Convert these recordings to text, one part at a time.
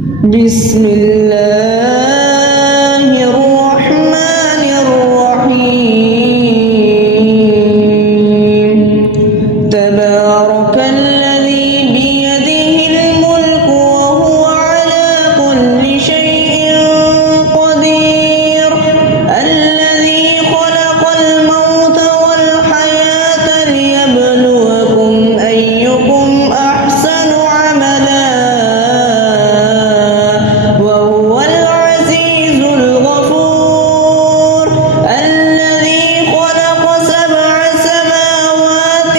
بسم الله الرحمن الرحيم تبارك الذي بيده الملك وهو على كل شيء قدير الذي خلق الموت والحياة ليبلوكم أيكم أحسن عملا وهو العزيز الغفور الذي خلق سبع سماوات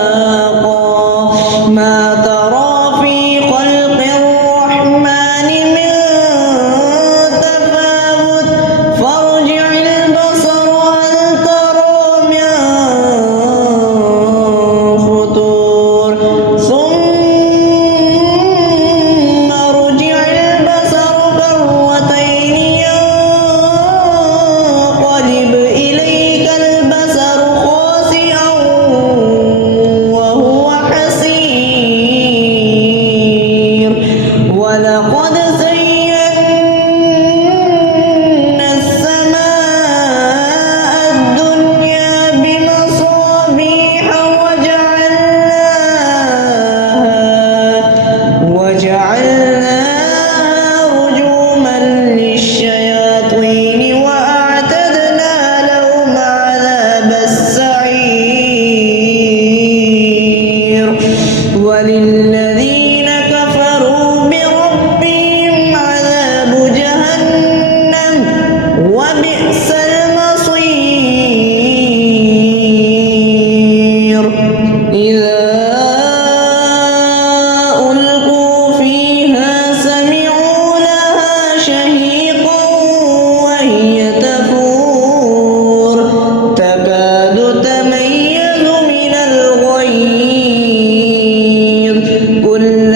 طباقا ما ترى في خلق الرحمن من تفاوت فارجع البصر هل ترى من فطور ثم ارجع البصر كرتين ينقلب إليك البصر خاسئا وهو حسير ولقد زينا السماء الدنيا بمصابيح وجعلناها رجوما للشياطين وأعتدنا لهم عذاب السعير وللذين كفروا بربهم عذاب جهنم وبئس المصير إذا ألقوا فيها سمعوا لها شهيقا وهي تفور تكاد تميز من الغيظ كلما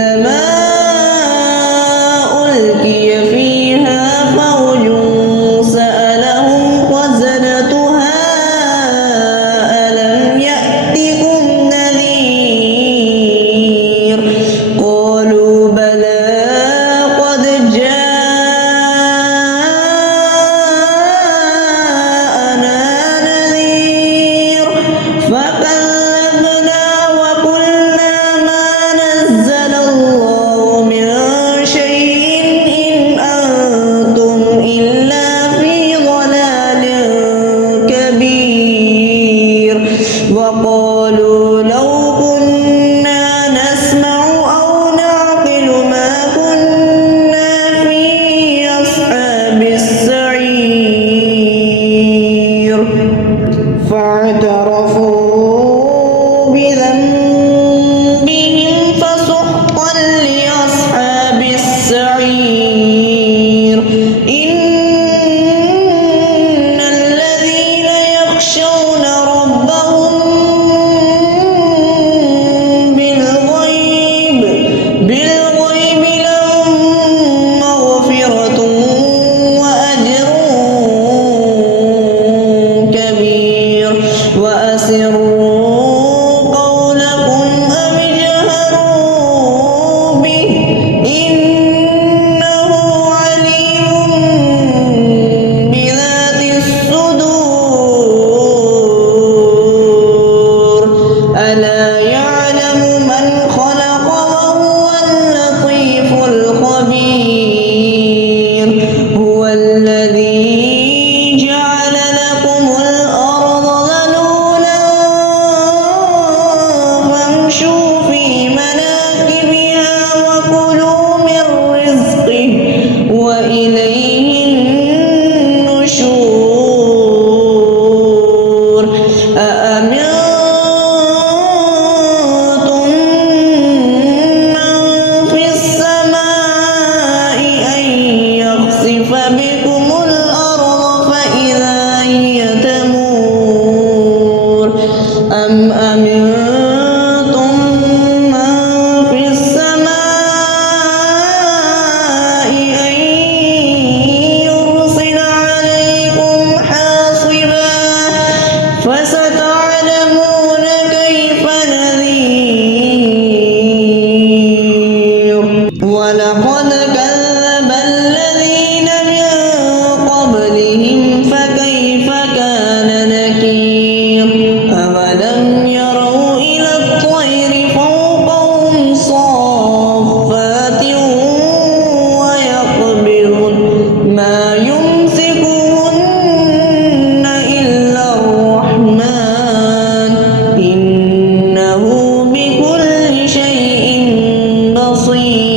ولقد كذب الذين من قبلهم فكيف كان نكير أولم يروا إلى الطير فوقهم صافات ويقبضن ما يمسكهن إلا الرحمن إنه بكل شيء بصير